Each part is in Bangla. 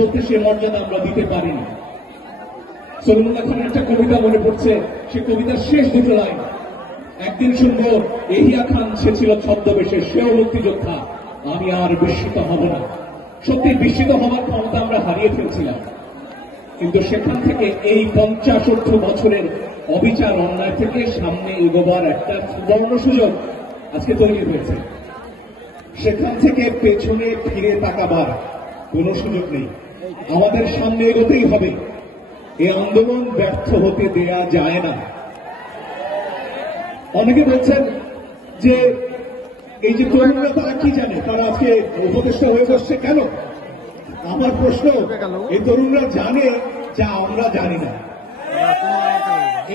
বলতে সে মর্যাদা আমরা দিতে পারিনি। সলিমুল্লাহ খানের একটা কবিতা মনে পড়ছে, সে কবিতার শেষ দুটো লাইন, একদিন শুনবো এহিয়া খান সে ছিল ছদ্মবেশে, সেও মুক্তিযোদ্ধা, আমি আর বিস্মিত হব না। সত্যি বিস্মিত হওয়ার ক্ষমতা আমরা হারিয়ে ফেলছিলাম, কিন্তু সেখান থেকে এই 50-60 বছরের অবিচার অন্যায় থেকে সামনে এগোবার একটা সুবর্ণ সুযোগ আজকে তৈরি হয়েছে। সেখান থেকে পেছনে ফিরে তাকাবার কোন সুযোগ নেই, আমাদের সামনে এগোতেই হবে। এই আন্দোলন ব্যর্থ হতে দেয়া যায় না। অনেকে বলছেন যে এই যে তরুণরা তারা কি জানে, তারা আজকে উপদেষ্টা হয়ে বসছে কেন? আমার প্রশ্ন, এই তরুণরা জানে যা আমরা জানি না।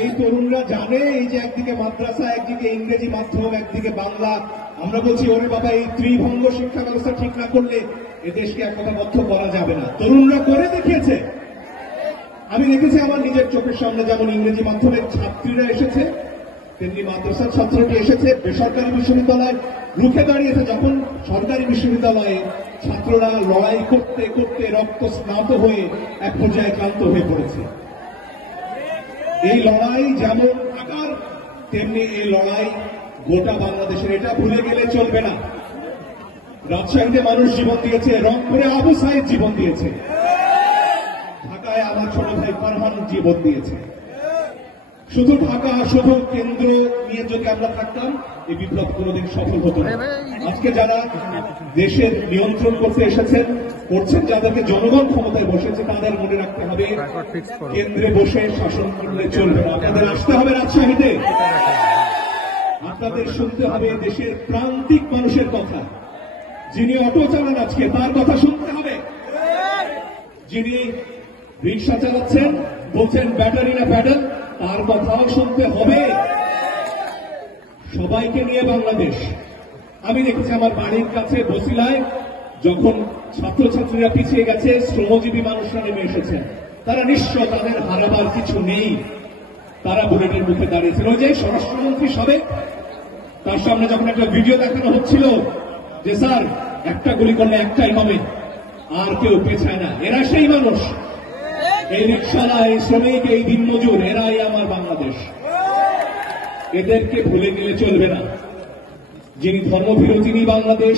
এই তরুণরা জানে এই যে একদিকে মাদ্রাসা, একদিকে ইংরেজি মাধ্যম, একদিকে বাংলা। আমরা বলছি ওরে বাবা, এই ত্রিভঙ্গ শিক্ষা ব্যবস্থা ঠিক না করলে এ দেশকে একতাবদ্ধ করা যাবে না। তরুণরা করে দেখিয়েছে। আমি দেখেছি আমার নিজের চোখের সামনে, যেমন ইংরেজি মাধ্যমের ছাত্রীরা এসেছে, তেমনি মাদ্রাসার ছাত্রটি এসেছে, বেসরকারি বিশ্ববিদ্যালয় রুখে দাঁড়িয়েছে। যখন সরকারি বিশ্ববিদ্যালয়ে ছাত্ররা লড়াই করতে করতে রক্ত স্নাত হয়ে এক পর্যায়ে ক্লান্ত হয়ে পড়েছে। এই লড়াই যেমন থাকার, তেমনি এই লড়াই গোটা বাংলাদেশের, এটা ভুলে গেলে চলবে না। রাজশাহীতে মানুষ জীবন দিয়েছে, রংপুরে আবু সাইদ জীবন দিয়েছে, ঢাকায় আমার ছোট ভাই ফারহান জীবন দিয়েছে। শুধু ঢাকা, শুধু কেন্দ্র নিয়ে যদি আমরা থাকতাম, এই বিপ্লব কোনোদিন সফল হতো না। আজকে যারা দেশের নিয়ন্ত্রণ করতে এসেছেন, করছেন, যাদেরকে জনগণ ক্ষমতায় বসেছে, তাদের মনে রাখতে হবে কেন্দ্রে বসে শাসন করলে চলবে না। আপনাদের আসতে হবে রাজশাহীতে, আপনাদের শুনতে হবে দেশের প্রান্তিক মানুষের কথা। যিনি অটো চালান আজকে, তার কথা শুনতে হবে। যিনি রিক্সা চালাচ্ছেন, বলছেন ব্যাটারি না প্যাডেল, তার কথাও শুনতে হবে। সবাইকে নিয়ে বাংলাদেশ। আমি দেখেছি আমার বাড়ির কাছে বসিলায় যখন ছাত্রছাত্রীরা পিছিয়ে গেছে, শ্রমজীবী মানুষরা নেমে এসেছেন, তারা নিঃস্ব, তাদের হারাবার কিছু নেই, তারা বুলেটের মুখে দাঁড়িয়েছিল। ওই যে স্বরাষ্ট্রমন্ত্রী সাবেক, তার সামনে যখন একটা ভিডিও দেখানো হচ্ছিল যে স্যার একটা গুলি করলে একটাই হবে, আর কেউ পেছায় না, এরা সেই মানুষ। এই রিক্সালা, এই শ্রমিক, এই দিনমজুর, এরাই আমার বাংলাদেশ। এদেরকে ভুলে গেলে চলবে না। যিনি ধর্মভীরু তিনি বাংলাদেশ,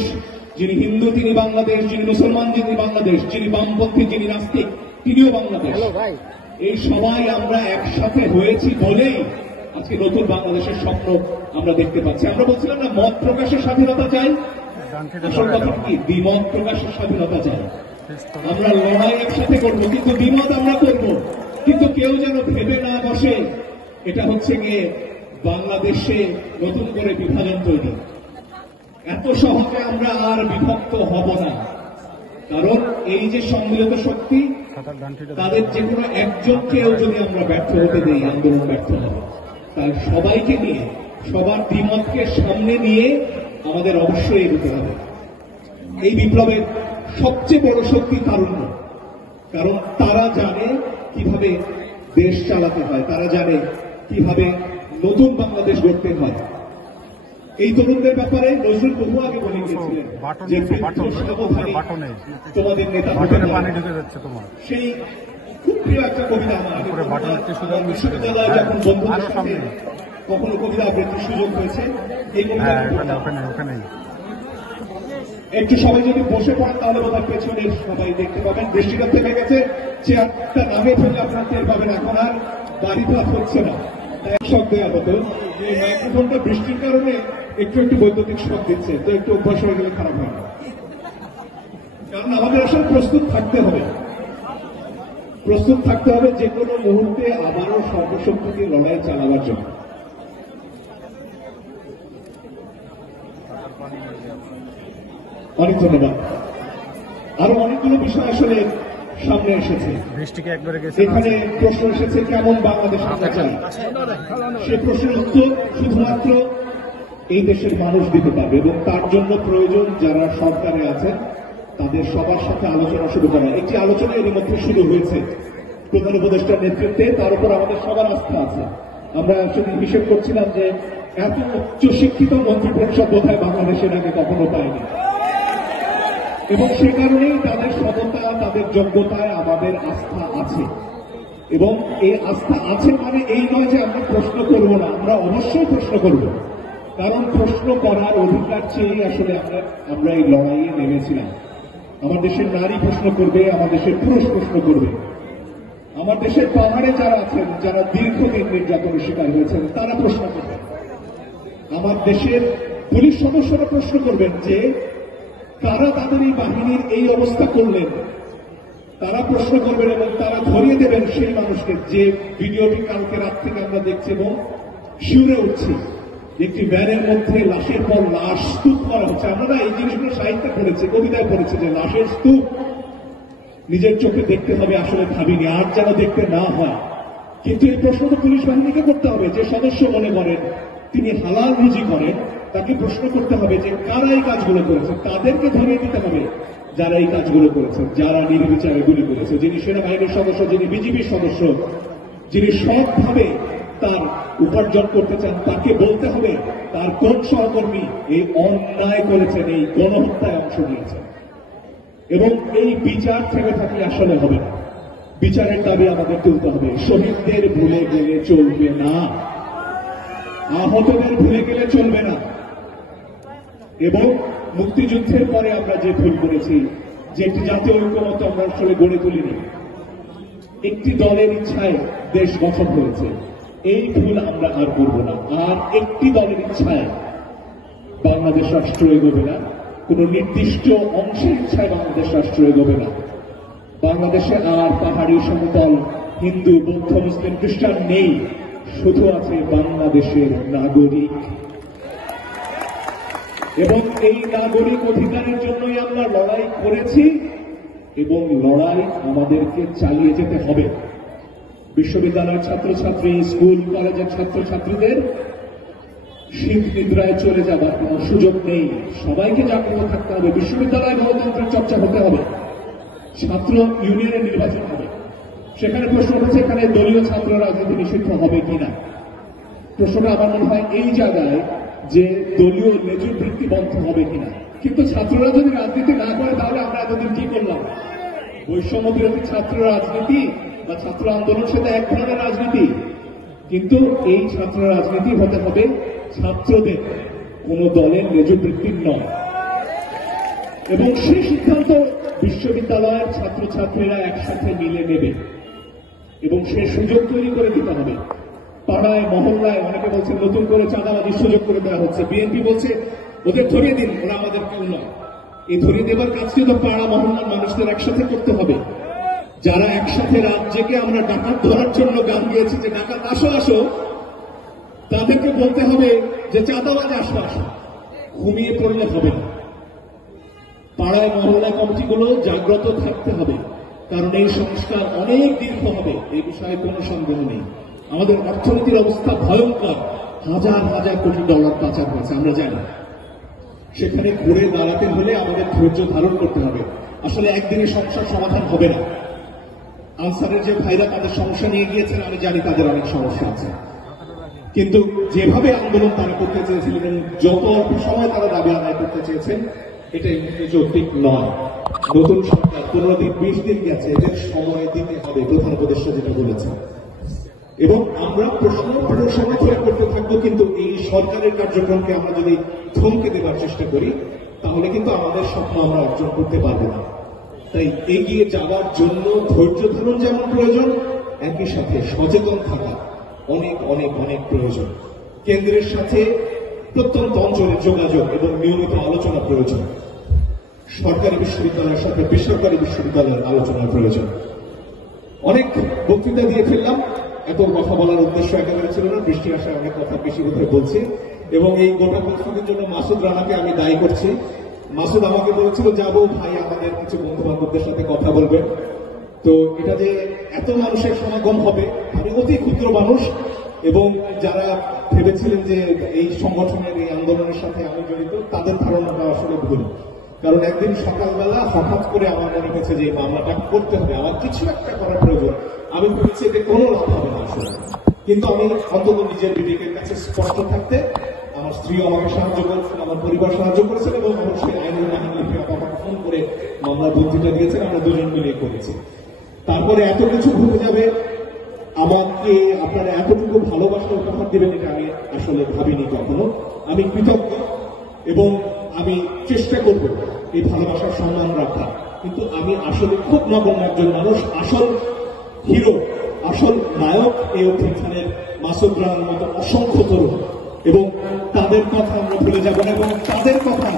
যিনি হিন্দু তিনি বাংলাদেশ, যিনি মুসলমান যিনি বাংলাদেশ, যিনি বামপন্থী যিনি নাস্তিক তিনিও বাংলাদেশ। এই সবাই আমরা একসাথে হয়েছি বলেই আজকে নতুন বাংলাদেশের স্বপ্ন আমরা দেখতে পাচ্ছি। আমরা বলছিলাম না মত প্রকাশের স্বাধীনতা চাই, আসল কথা কি দ্বিমত প্রকাশের স্বাধীনতা চাই। আমরা লড়াই একসাথে করবো, কিন্তু দ্বিমত আমরা করব, কিন্তু কেউ যেন ভেবে না বসে এটা হচ্ছে গিয়ে বাংলাদেশে নতুন করে বিভাজন তৈরি। এত সহজে আমরা আর বিভক্ত হব না, কারণ এই যে সম্মিলিত শক্তি, তাদের যে কোনো একজনকেও যদি আমরা ব্যর্থ হতে দেই, আন্দোলন ব্যর্থ হবে। তাই সবাইকে নিয়ে, সবার দ্বিমতকে সামনে নিয়ে আমাদের অবশ্যই এগোতে হবে। এই বিপ্লবের সবচেয়ে বড় শক্তি তারুণ্য, কারণ তারা জানে কিভাবে দেশ চালাতে হয়, তারা জানে কিভাবে নতুন বাংলাদেশ গড়তে হয়। এই তরুণদের ব্যাপারে নজরুল বহু আগে বলে গিয়েছিলেন যে সাবধানী তোমাদের নেতা সেই খুব প্রিয় একটা কবিতা আমার। বিশ্ববিদ্যালয়ে যখন বন্ধুদের সাথে কখনো কবিতা আবৃত্তির সুযোগ হয়েছে, এই কবিতা একটু সবাই যদি বসে পড়েন তাহলে বোধহয় পেছনে সবাই দেখতে পাবেন। বৃষ্টিটা থেকে গেছে, চেয়ারটা নামে ফেলে আপনারা টের পাবেন, এখন আর বাড়ি পাত হচ্ছে না। শখ দেওয়া হতো, এই মাইক্রোফোনটা বৃষ্টির কারণে একটু একটু বৈদ্যুতিক শখ দিচ্ছে, তো একটু অভ্যাস হয়ে গেলে খারাপ হয় না। কারণ আমাদের আসলে প্রস্তুত থাকতে হবে, প্রস্তুত থাকতে হবে যে কোনো মুহূর্তে আবারও সর্বশক্তি দিয়ে লড়াই চালাবার জন্য। অনেক ধন্যবাদ। আরো অনেকগুলো বিষয় আসলে সামনে এসেছে। এখানে প্রশ্ন এসেছে কেমন বাংলাদেশ আমরা চাই। সে প্রশ্নের উত্তর শুধুমাত্র এই দেশের মানুষ দিতে পারবে, এবং তার জন্য প্রয়োজন যারা সরকারে আছেন তাদের সবার সাথে আলোচনা শুরু করা। একটি আলোচনা এর মধ্যে শুরু হয়েছে প্রধান উপদেষ্টার নেতৃত্বে, তার উপর আমাদের সবার আস্থা আছে। আমরা আসলে হিসেব করছিলাম যে এত উচ্চশিক্ষিত মন্ত্রী পরিষদ বোধহয় বাংলাদেশের আগে কখনো পায়নি। এবং সে কারণেই তাদের সততা, তাদের যোগ্যতায় আমাদের আস্থা আছে। এবং এই আস্থা আছে মানে এই নয় যে আমরা প্রশ্ন করব না, আমরা অবশ্যই প্রশ্ন করব, কারণ প্রশ্ন করার অধিকার চেয়ে আসলে আমরা এই লড়াইয়ে নেমেছিলাম। আমার দেশের নারী প্রশ্ন করবে, আমার দেশের পুরুষ প্রশ্ন করবে, আমার দেশের পাহাড়ে যারা আছেন, যারা দীর্ঘদিন নির্যাতনের শিকার হয়েছেন, তারা প্রশ্ন করবেন। আমার দেশের পুলিশ সদস্যরা প্রশ্ন করবেন যে কারা তাদের এই বাহিনীর এই অবস্থা করলেন, তারা প্রশ্ন করবেন এবং তারা ধরিয়ে দেবেন সেই মানুষকে। যে ভিডিওটি কালকে রাত থেকে আমরা দেখছি এবং শিউরে উঠছি, একটি ভ্যানের মধ্যে লাশের পর লাশ স্তূপ করা হচ্ছে। আমরা এই জিনিসগুলো সাহিত্যে পড়েছি, কবিতায় পড়েছি যে লাশের স্তূপ নিজের চোখে দেখতে হবে, আসলে ভাবিনি আর যেন দেখতে না হয়। কিন্তু এই প্রশ্ন তো পুলিশ বাহিনীকে করতে হবে। যে সদস্য মনে করেন তিনি হালাল রুজি করেন, তাকে প্রশ্ন করতে হবে যে কারা এই কাজগুলো করেছে, তাদেরকে ধরিয়ে দিতে হবে যারা এই কাজগুলো করেছে, যারা নির্বিচারে গুলি করেছে, যিনি সেনাবাহিনীর সদস্য, যিনি বিজিবির সদস্য, যিনি সৎভাবে তার উপার্জন করতে চান, তাকে বলতে হবে তার কোন সহকর্মী এই অন্যায় করেছেন, এই গণহত্যায় অংশ নিয়েছেন। এবং এই বিচার থেকে থাকলে আসলে হবে না, বিচারের দাবি আমাদের তুলতে হবে। শহীদদের ভুলে গেলে চলবে না, আহতদের ভুলে গেলে চলবে না। এবং মুক্তিযুদ্ধের পরে আমরা যে ভুল করেছি, যে একটি জাতীয় ঐক্যমত্য আমরা আসলে গড়ে তুলিনি, একটি দলের ইচ্ছায় দেশ গঠন হয়েছে, এই ভুল আমরা আর করব না। আর একটি দলের ইচ্ছায় বাংলাদেশ রাষ্ট্র এগোবে না, কোন নির্দিষ্ট অংশের ইচ্ছায় বাংলাদেশ রাষ্ট্র এগোবে না। বাংলাদেশে আর পাহাড়ি সমতল, হিন্দু, বৌদ্ধ, মুসলিম, খ্রিস্টান নেই, শুধু আছে বাংলাদেশের নাগরিক। এবং এই নাগরিক অধিকারের জন্যই আমরা লড়াই করেছি এবং লড়াই আমাদেরকে চালিয়ে যেতে হবে। বিশ্ববিদ্যালয়ের ছাত্রছাত্রী, স্কুল কলেজের ছাত্রছাত্রীদের শীত নিদ্রায় চলে যাবার কোন সুযোগ নেই, সবাইকে জাগ্রত থাকতে হবে। বিশ্ববিদ্যালয়ে গণতন্ত্রের চর্চা হতে হবে, ছাত্র ইউনিয়নের নির্বাচন হবে। সেখানে প্রশ্ন উঠেছে এখানে দলীয় ছাত্র রাজনীতি নিষিদ্ধ হবে কিনা। প্রশ্নটা আমার মনে হয় এই জায়গায় যে দলীয় লেজুর বৃত্তি বন্ধ হবে কিনা। কিন্তু ছাত্ররা যদি রাজনীতি না করে তাহলে আমরা এতদিন কি করলাম? বৈষম্য বিরোধী ছাত্র রাজনীতি বা ছাত্র আন্দোলন সেটা এক ধরনের রাজনীতি, কিন্তু এই ছাত্র রাজনীতি হতে হবে ছাত্রদের, কোন দলের লেজুর বৃত্তির নয়। এবং সেই সিদ্ধান্ত বিশ্ববিদ্যালয়ের ছাত্রছাত্রীরা একসাথে মিলে নেবে এবং সে সুযোগ তৈরি করে দিতে হবে। পাড়ায় মহল্লায় অনেকে বলছে নতুন করে চাঁদাবাজির সুযোগ করে দেওয়া হচ্ছে, বিএনপি বলছে ওদের ধরিয়ে দিন, ওরা আমাদের কেউ নয়। এই ধরিয়ে দেবার কাজটি তো পাড়া মহল্লার মানুষদের একসাথে করতে হবে। যারা একসাথে রাত জেগে আমরা ডাকাত ধরার জন্য গান গিয়েছি যে ডাকাত আসো আসো, তাদেরকে বলতে হবে যে চাঁদাবাজ আসো আসো, ঘুমিয়ে পড়লে হবে না। পাড়ায় মহল্লা কমিটিগুলো জাগ্রত থাকতে হবে, কারণ এই সংস্কার অনেক দীর্ঘ হবে, এই বিষয়ে কোনো সন্দেহ নেই। আমাদের অর্থনীতির অবস্থা ভয়ঙ্কর, হাজার হাজার কোটি ডলার পাচার হয়েছে আমরা জানি। সেখানে ঘুরে দাঁড়াতে হলে আমাদের ধৈর্য ধারণ করতে হবে। আসলে একদিনে সমস্যার সমাধান হবে না। আনসারের যে ভাইরা তাদের সমস্যা নিয়ে গিয়েছেন, আমি জানি তাদের অনেক সমস্যা আছে, কিন্তু যেভাবে আন্দোলন তারা করতে চেয়েছিলেন এবং যত অল্প সময় তারা দাবি আদায় করতে চেয়েছেন, এটা যৌক্তিক নয়। নতুন সরকার 15 দিন 20 দিন গেছে, এদের সময় দিতে হবে, প্রধান উপদেষ্টা যেটা বলেছেন। এবং আমরা প্রশ্ন পুরো সময় ধরে করতে থাকবো, কিন্তু এই সরকারের কার্যক্রমকে আমরা যদি থমকে দেবার চেষ্টা করি তাহলে কিন্তু আমাদের স্বপ্ন আমরা অর্জন করতে পারবো না। তাই এগিয়ে যাওয়ার জন্য ধৈর্য ধারণ যেমন প্রয়োজন, একই সাথে সচেতন থাকা অনেক অনেক অনেক প্রয়োজন। কেন্দ্রের সাথে প্রত্যন্ত অঞ্চলের যোগাযোগ এবং নিয়মিত আলোচনা প্রয়োজন। সরকারি বিশ্ববিদ্যালয়ের সাথে বেসরকারি বিশ্ববিদ্যালয়ের আলোচনার প্রয়োজন। অনেক বক্তৃতা দিয়ে ফেললাম, এত কথা বলার উদ্দেশ্য একেবারে ছিল না, বৃষ্টি আসায় অনেক কথা বেশি কোথায় বলছি। এবং এই গোটা পরিস্থিতির জন্য মাসুদ রানাকে আমি দায়ী করছি। মাসুদ আমাকে বলেছিল যাবো ভাই, আমাদের কিছু বন্ধু বান্ধবদের সাথে কথা বলবেন। তো এটা যে এত মানুষের সমাগম হবে, আমি অতি ক্ষুদ্র মানুষ, এবং যারা ভেবেছিলেন যে এই সংগঠনের এই আন্দোলনের সাথে আমি জড়িত, তাদের ধারণাটা আসলে ভুল। কারণ একদিন সকালবেলা হঠাৎ করে আমার মনে হয়েছে যে এই মামলাটা করতে হবে, আমার কিছু একটা করার প্রয়োজন। আমি ভেবেছি এতে কোনো লাভ হবে না আসলে, কিন্তু আমি অন্তত নিজের বিবেকের কাছে স্পষ্ট থাকতে, আমার স্ত্রীও আমাকে সাহায্য করেছেন, আমার পরিবার সাহায্য করেছেন, এবং অবশ্যই আইনের বাহিনী সমর্থন করে মামলার বুদ্ধিটা দিয়েছেন, আমরা দুজন মিলে করেছি। তারপরে এত কিছু ঘটে যাবে, আমাকে আপনারা এতটুকু ভালোবাসা উপহার দিবেন এটা আমি আসলে ভাবিনি কখনো। আমি কৃতজ্ঞ এবং আমি চেষ্টা করব এই ভালোবাসার সম্মান রাখা। কিন্তু আমি আসলে খুব নগণ্য একজন মানুষ। আসল হিরো, আসল নায়ক এই অভ্যুত্থানের মাসুদ রানার মতো অসংখ্য তরুণ, এবং তাদের কথা আমরা ভুলে যাব না এবং তাদের কথা